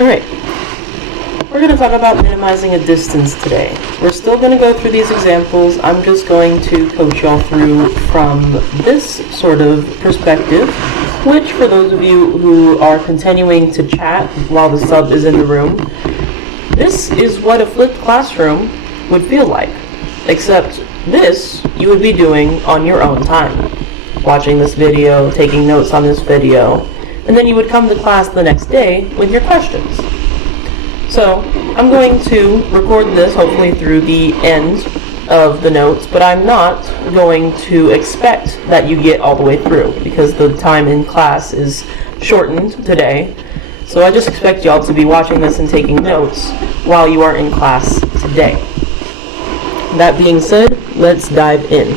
Alright, we're going to talk about minimizing a distance today. We're still going to go through these examples. I'm just going to coach y'all through from this sort of perspective, which for those of you who are continuing to chat while the sub is in the room, this is what a flipped classroom would feel like, except this you would be doing on your own time, watching this video, taking notes on this video, and then you would come to class the next day with your questions. So I'm going to record this hopefully through the end of the notes, but I'm not going to expect that you get all the way through because the time in class is shortened today. So I just expect y'all to be watching this and taking notes while you are in class today. That being said, let's dive in.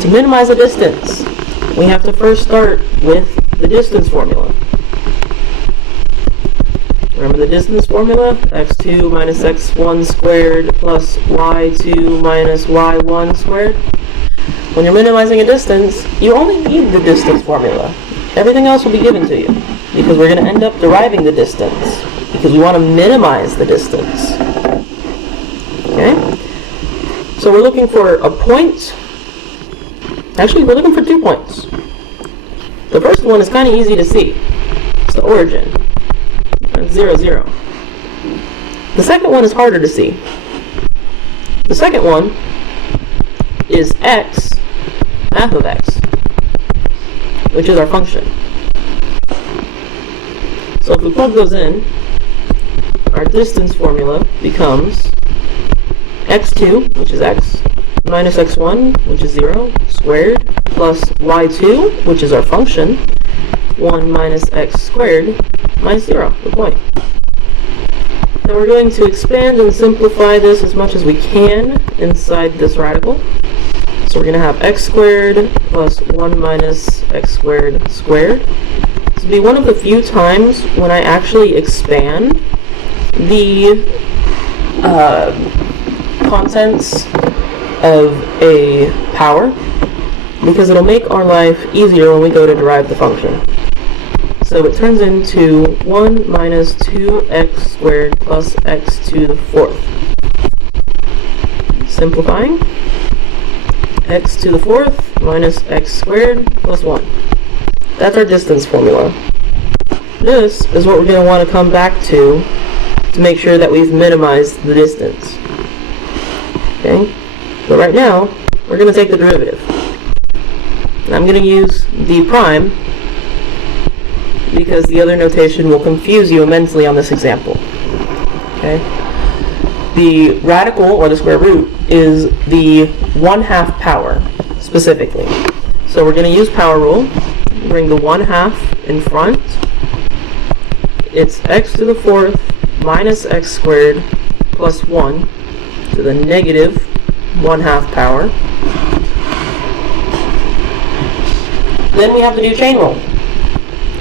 To minimize a distance, we have to first start with the distance formula. Remember the distance formula? x2 minus x1 squared plus y2 minus y1 squared. When you're minimizing a distance, you only need the distance formula. Everything else will be given to you because we're going to end up deriving the distance because we want to minimize the distance. Okay? So we're looking for a point. Actually, we're looking for 2 points. The first one is kind of easy to see. It's the origin. That's 0, 0. The second one is harder to see. The second one is x, math of x, which is our function. So if we plug those in, our distance formula becomes x2, which is x, minus x1, which is 0, squared, plus y2, which is our function, 1 minus x squared, minus 0, the point. Now we're going to expand and simplify this as much as we can inside this radical. So we're going to have x squared plus 1 minus x squared squared. This will be one of the few times when I actually expand the contents of a power, because it'll make our life easier when we go to derive the function. So it turns into 1 minus 2x squared plus x to the 4th. Simplifying, x to the 4th minus x squared plus 1. That's our distance formula. This is what we're going to want to come back to make sure that we've minimized the distance. Okay? But right now, we're going to take the derivative. And I'm going to use the prime because the other notation will confuse you immensely on this example. Okay? The radical, or the square root, is the 1/2 power, specifically. So we're going to use power rule, bring the 1/2 in front. It's x to the 4th minus x squared plus 1 to the negative 1/2 power. Then we have to do chain rule.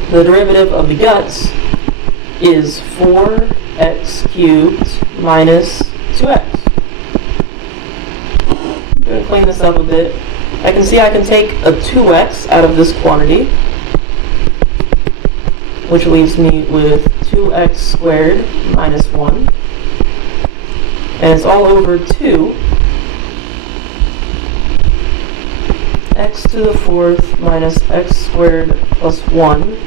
The derivative of the guts is 4x cubed minus 2x. I'm going to clean this up a bit. I can see I can take a 2x out of this quantity, which leaves me with 2x squared minus 1. And it's all over 2 x to the 4th minus x squared plus 1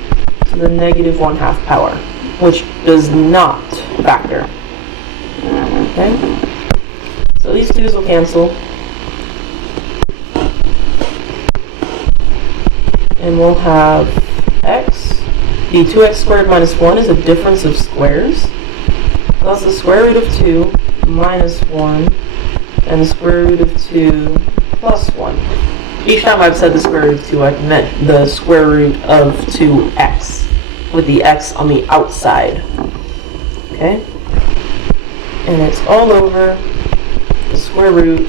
to the negative 1/2 power, which does not factor. Okay? So these 2's will cancel. And we'll have x. The 2x squared minus 1 is a difference of squares. Plus the square root of 2 minus 1 and the square root of 2 plus 1. Each time I've said the square root of 2, I've meant the square root of 2x, with the x on the outside. Okay? And it's all over the square root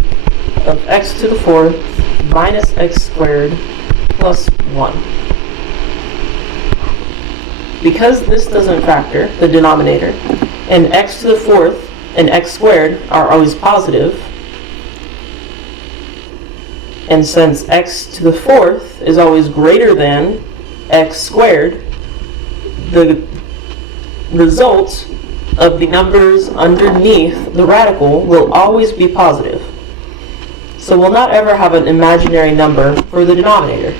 of x to the 4th minus x squared plus 1. Because this doesn't factor, the denominator, and x to the 4th and x squared are always positive, and since x to the 4th is always greater than x squared, the result of the numbers underneath the radical will always be positive. So we'll not ever have an imaginary number for the denominator.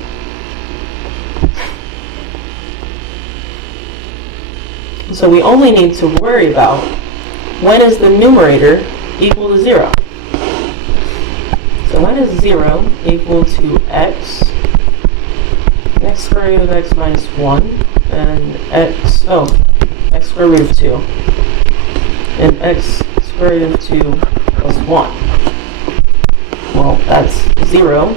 So we only need to worry about when is the numerator equal to 0. So when is 0 equal to x square root of x minus 1, and x square root of 2, and x square root of 2 plus 1. Well, that's 0,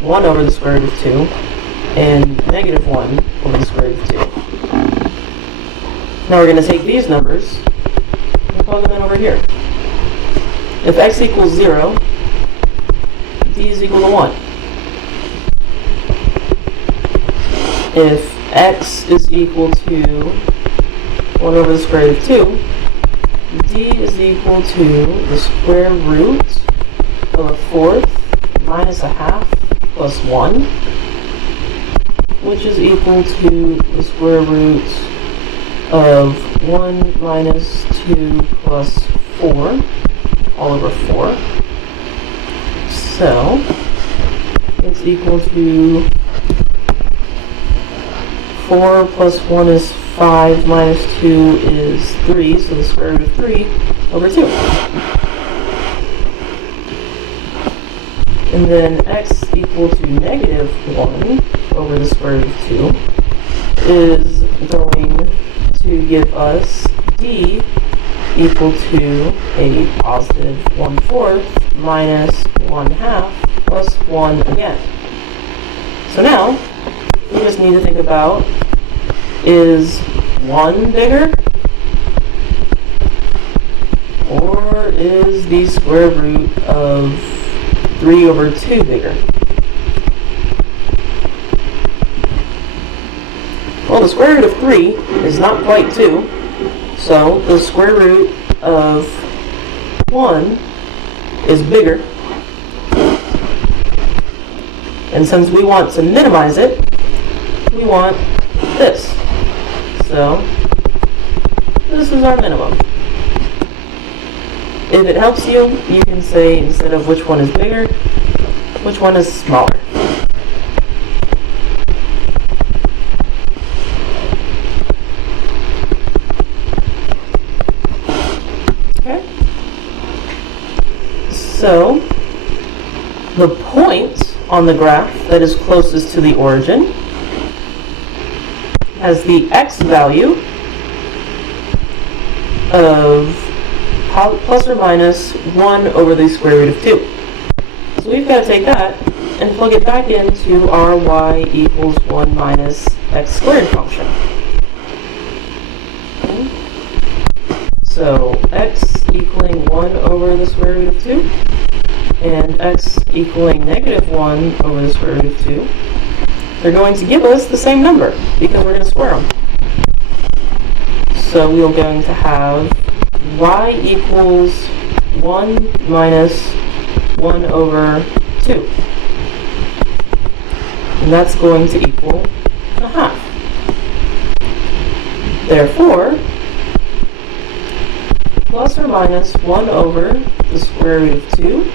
1 over the square root of 2, and negative 1 over the square root of 2. Now we're going to take these numbers and plug them in over here. If x equals 0, d is equal to 1. If x is equal to 1 over the square root of 2, d is equal to the square root of a fourth minus a half plus 1, which is equal to the square root of 1 minus 2 plus 4 all over 4. So it's equal to 4 plus 1 is 5 minus 2 is 3, so the square root of 3 over 2. And then x equal to negative 1 over the square root of 2 is going to give us d equal to a positive 1/4 minus 1/2 plus 1 again. So now, we just need to think about, is 1 bigger? Or is the square root of 3 over 2 bigger? Well, the square root of 3 is not quite 2, so the square root of 1 is bigger. And since we want to minimize it, we want this. So this is our minimum. If it helps you, you can say, instead of which one is bigger, which one is smaller. Okay? So the point on the graph that is closest to the origin has the x value of plus or minus 1 over the square root of 2. So we've got to take that and plug it back into our y equals 1 minus x squared function. Okay. So x equaling 1 over the square root of 2 and x equaling negative 1 over the square root of 2, they're going to give us the same number because we're going to square them. So we're going to have y equals 1 minus 1 over 2. And that's going to equal a half. Therefore, plus or minus 1 over the square root of 2,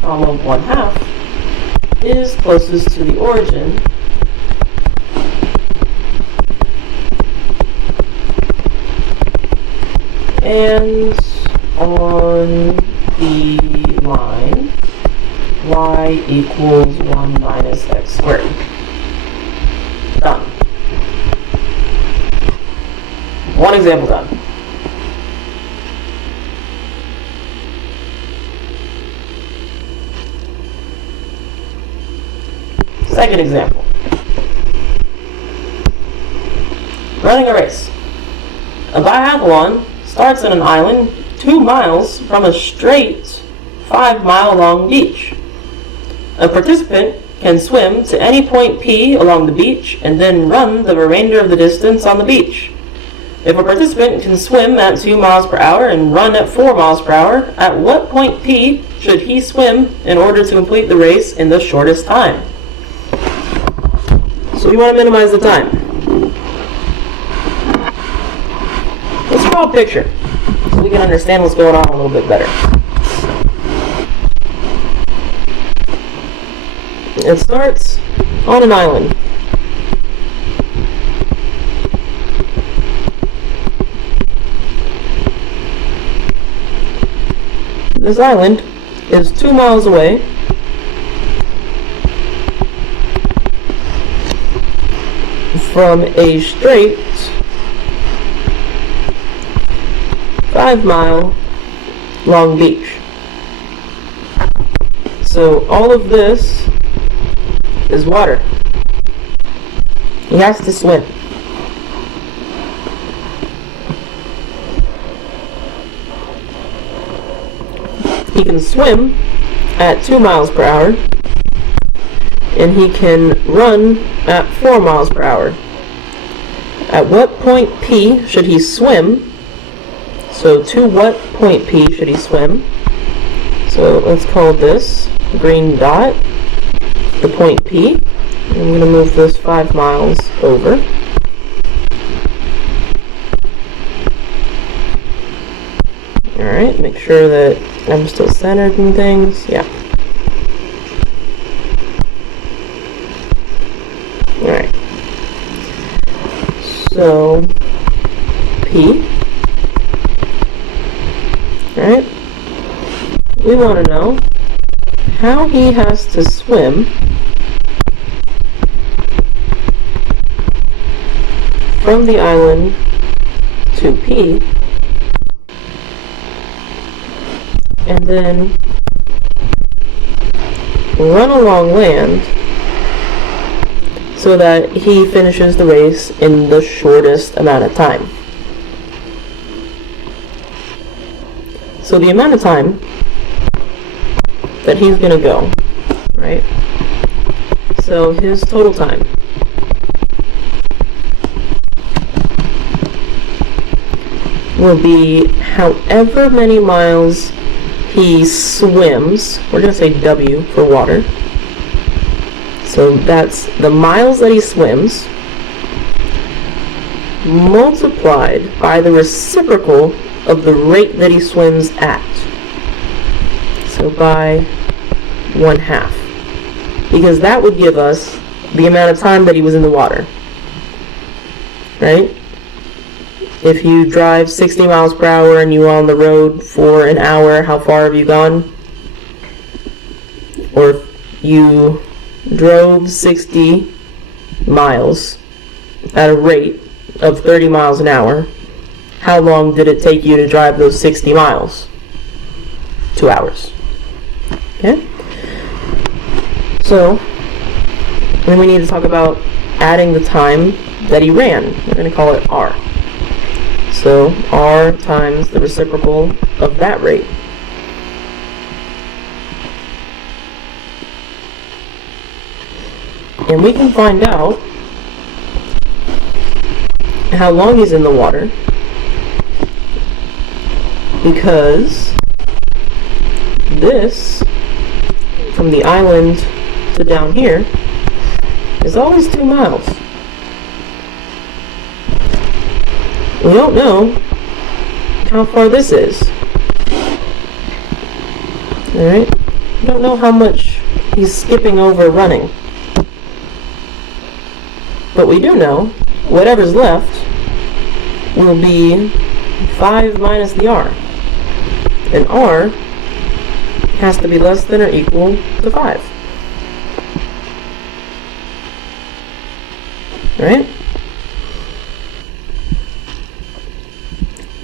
comma 1/2, is closest to the origin. And on the line, y equals 1 minus x squared. Done. One example done. Second example. Running a race. A biathlon starts in an island 2 miles from a straight 5-mile-long beach. A participant can swim to any point P along the beach and then run the remainder of the distance on the beach. If a participant can swim at 2 miles per hour and run at 4 miles per hour, at what point P should he swim in order to complete the race in the shortest time? So we want to minimize the time. draw a picture so we can understand what's going on a little bit better. It starts on an island. This island is 2 miles away from a straight 5-mile long beach. So all of this is water. He has to swim. He can swim at 2 miles per hour, and he can run at 4 miles per hour. At what point P should he swim? So to what point P should he swim? So let's call this green dot the point P. I'm going to move this 5 miles over. Alright, make sure that I'm still centered and things. Yeah. Alright. So, P. Alright. We want to know how he has to swim from the island to P, and then run along land so that he finishes the race in the shortest amount of time. So the amount of time that he's going to go, right? So his total time will be however many miles he swims. We're going to say W for water. So that's the miles that he swims multiplied by the reciprocal of the rate that he swims at. So by 1/2. Because that would give us the amount of time that he was in the water. Right? If you drive 60 miles per hour and you are on the road for an hour, how far have you gone? Or if you drove 60 miles at a rate of 30 miles an hour, how long did it take you to drive those 60 miles? 2 hours. Okay? So, then we need to talk about adding the time that he ran. We're going to call it R. So R times the reciprocal of that rate. And we can find out how long he's in the water because this, from the island to down here, is always 2 miles. We don't know how far this is. Alright? We don't know how much he's skipping over running. But we do know whatever's left will be 5 minus the R. And R has to be less than or equal to 5. Alright?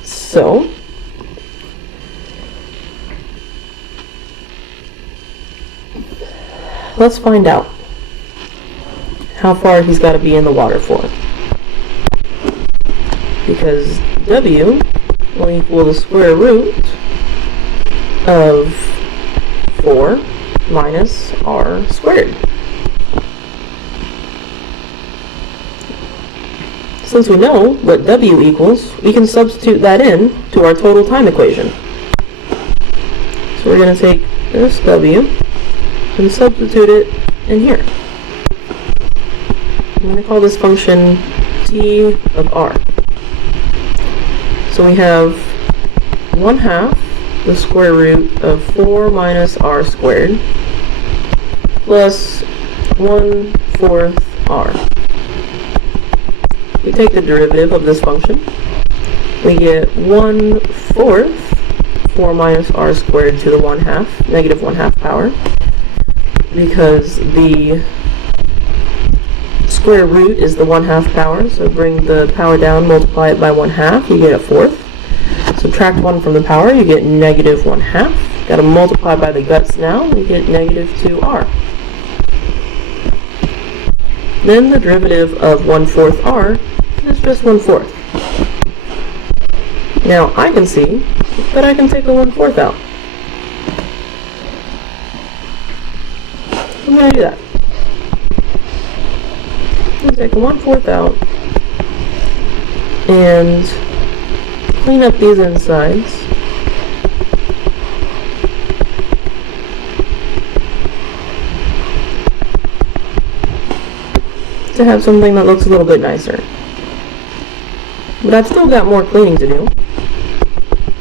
So, let's find out how far he's got to be in the water for. Because W will equal the square root of 4 minus R squared. Since we know what W equals, we can substitute that in to our total time equation. So we're going to take this W and substitute it in here. I'm going to call this function T of R. So So we have 1/2 the square root of 4 minus r squared plus 1/4 r. We take the derivative of this function. We get 1/4 4 minus r squared to the 1/2, negative 1/2 power, because the square root is the 1/2 power, so bring the power down, multiply it by 1/2, you get a 1/4. Subtract 1 from the power, you get negative 1/2. Got to multiply by the guts now, you get negative 2r. Then the derivative of 1/4 r is just 1/4. Now I can see that I can take the 1/4 out. I'm going to do that. I'm going to take the 1/4 out and clean up these insides. To have something that looks a little bit nicer. But I've still got more cleaning to do,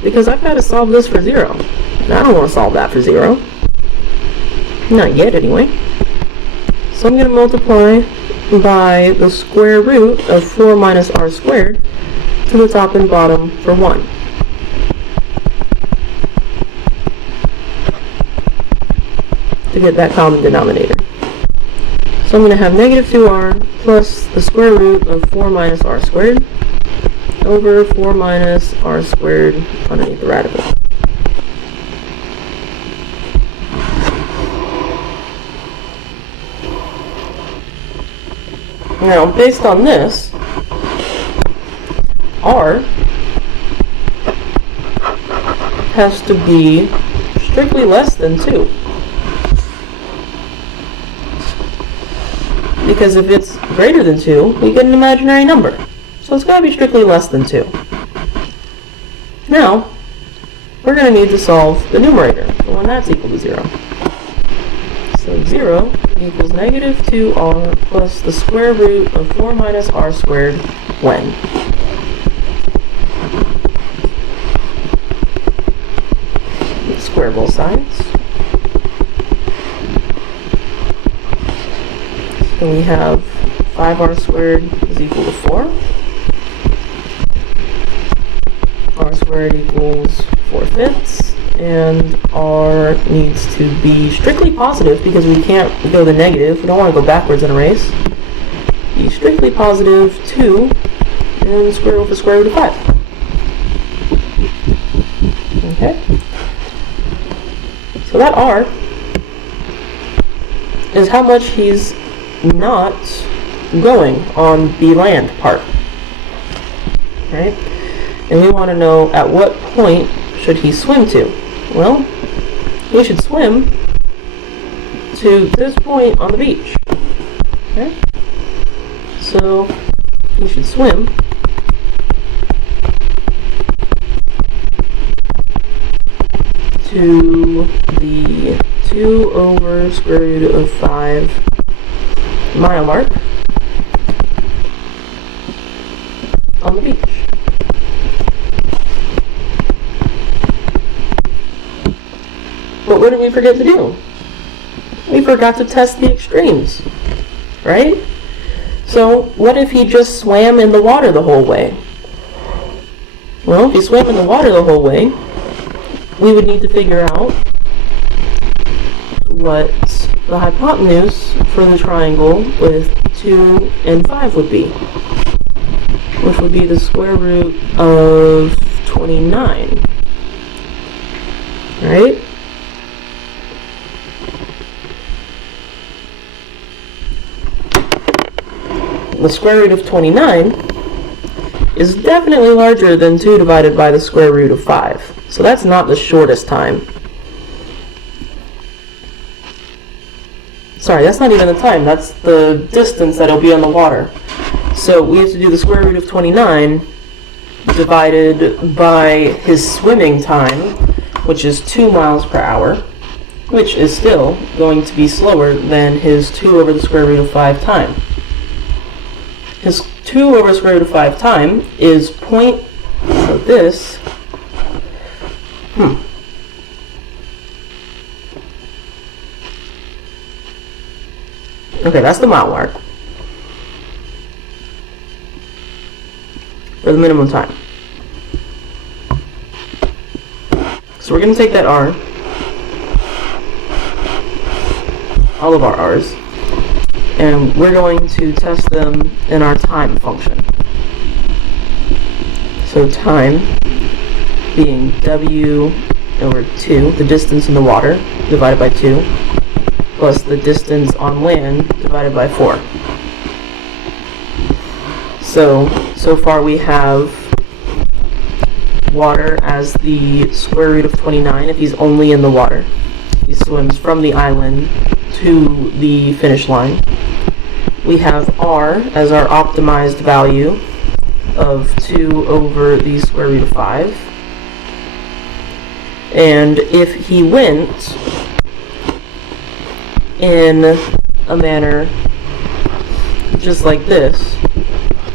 because I've got to solve this for 0. And I don't want to solve that for 0. Not yet, anyway. So I'm going to multiply by the square root of 4 minus r squared to the top and bottom for 1. To get that common denominator. So I'm going to have negative 2r plus the square root of 4 minus r squared over 4 minus r squared underneath the radical. Now, based on this, r has to be strictly less than 2. Because if it's greater than 2, we get an imaginary number. So it's got to be strictly less than 2. Now, we're going to need to solve the numerator for when that's equal to 0. So 0 equals negative 2r plus the square root of 4 minus r squared when. Let's square both sides. So we have 5r squared is equal to 4. R squared equals 4/5, and r needs to be strictly positive because we can't go the negative. We don't want to go backwards in a race. Be strictly positive 2 and square root of the square root of 5. Okay? So that r is how much he's not going on the land part. Right? And we want to know at what point should he swim to. Well, he should swim to this point on the beach. Okay? So he should swim to the 2 over square root of 5 mile mark on the beach. But what did we forget to do? We forgot to test the extremes, right? So what if he just swam in the water the whole way? Well, if he swam in the water the whole way, we would need to figure out what the hypotenuse for the triangle with 2 and 5 would be, which would be the square root of 29, right? The square root of 29 is definitely larger than 2 divided by the square root of 5. So that's not the shortest time. Sorry, that's not even the time. That's the distance that it'll be on the water. So we have to do the square root of 29 divided by his swimming time, which is 2 miles per hour, which is still going to be slower than his 2 over the square root of 5 time. His 2 over square root of 5 time is 0.2 So this, okay, that's the mile mark for the minimum time. So we're going to take that R, all of our R's, and we're going to test them in our time function. So time being W over 2, the distance in the water, divided by 2, plus the distance on land, divided by 4. So far we have water as the square root of 29 if he's only in the water. He swims from the island to the finish line. We have R as our optimized value of 2 over the square root of 5. And if he went in a manner just like this,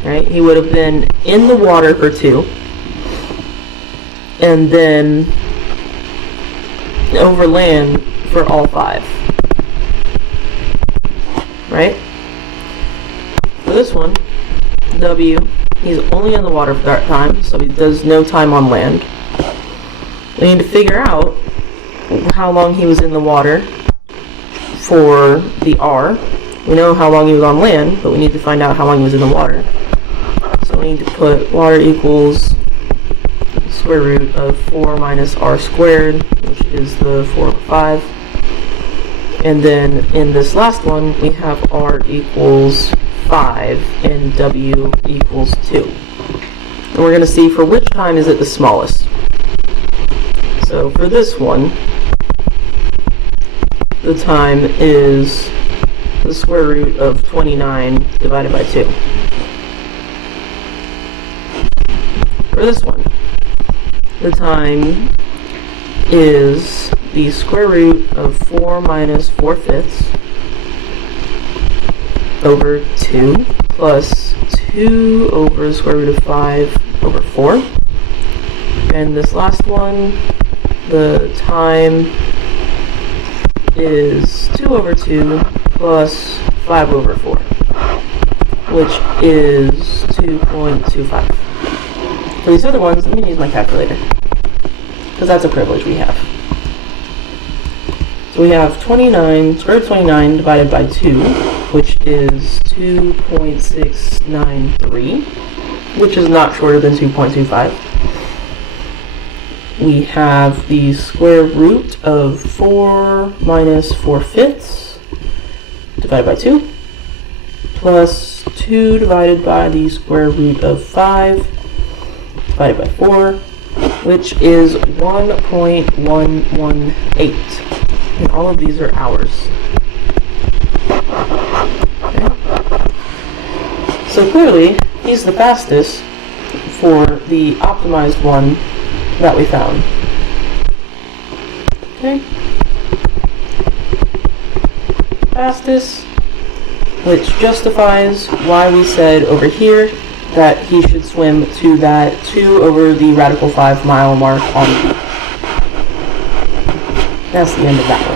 right, he would have been in the water for 2, and then over land for all 5, right? For this one, W, he's only in the water for that time, so he does no time on land. We need to figure out how long he was in the water for the R. We know how long he was on land, but we need to find out how long he was in the water. So we need to put water equals square root of 4 minus R squared, which is the 4 over 5. And then in this last one, we have R equals 5 and W equals 2. And we're going to see for which time is it the smallest. So for this one, the time is the square root of 29 divided by 2. For this one, the time is the square root of 4 minus 4/5 over 2 plus 2 over the square root of 5 over 4. And this last one, the time is 2 over 2 plus 5 over 4, which is 2.25. For these other ones, let me use my calculator, because that's a privilege we have. So we have 29, square root of 29 divided by 2, which is 2.693, which is not shorter than 2.25. We have the square root of 4 minus 4/5 divided by 2, plus 2 divided by the square root of 5 divided by 4, which is 1.118. And all of these are hours. Okay. So clearly, he's the fastest for the optimized one that we found. Okay. Fastest, which justifies why we said over here that he should swim to that 2 over the radical 5 mile mark on the beat. That's the end of that one.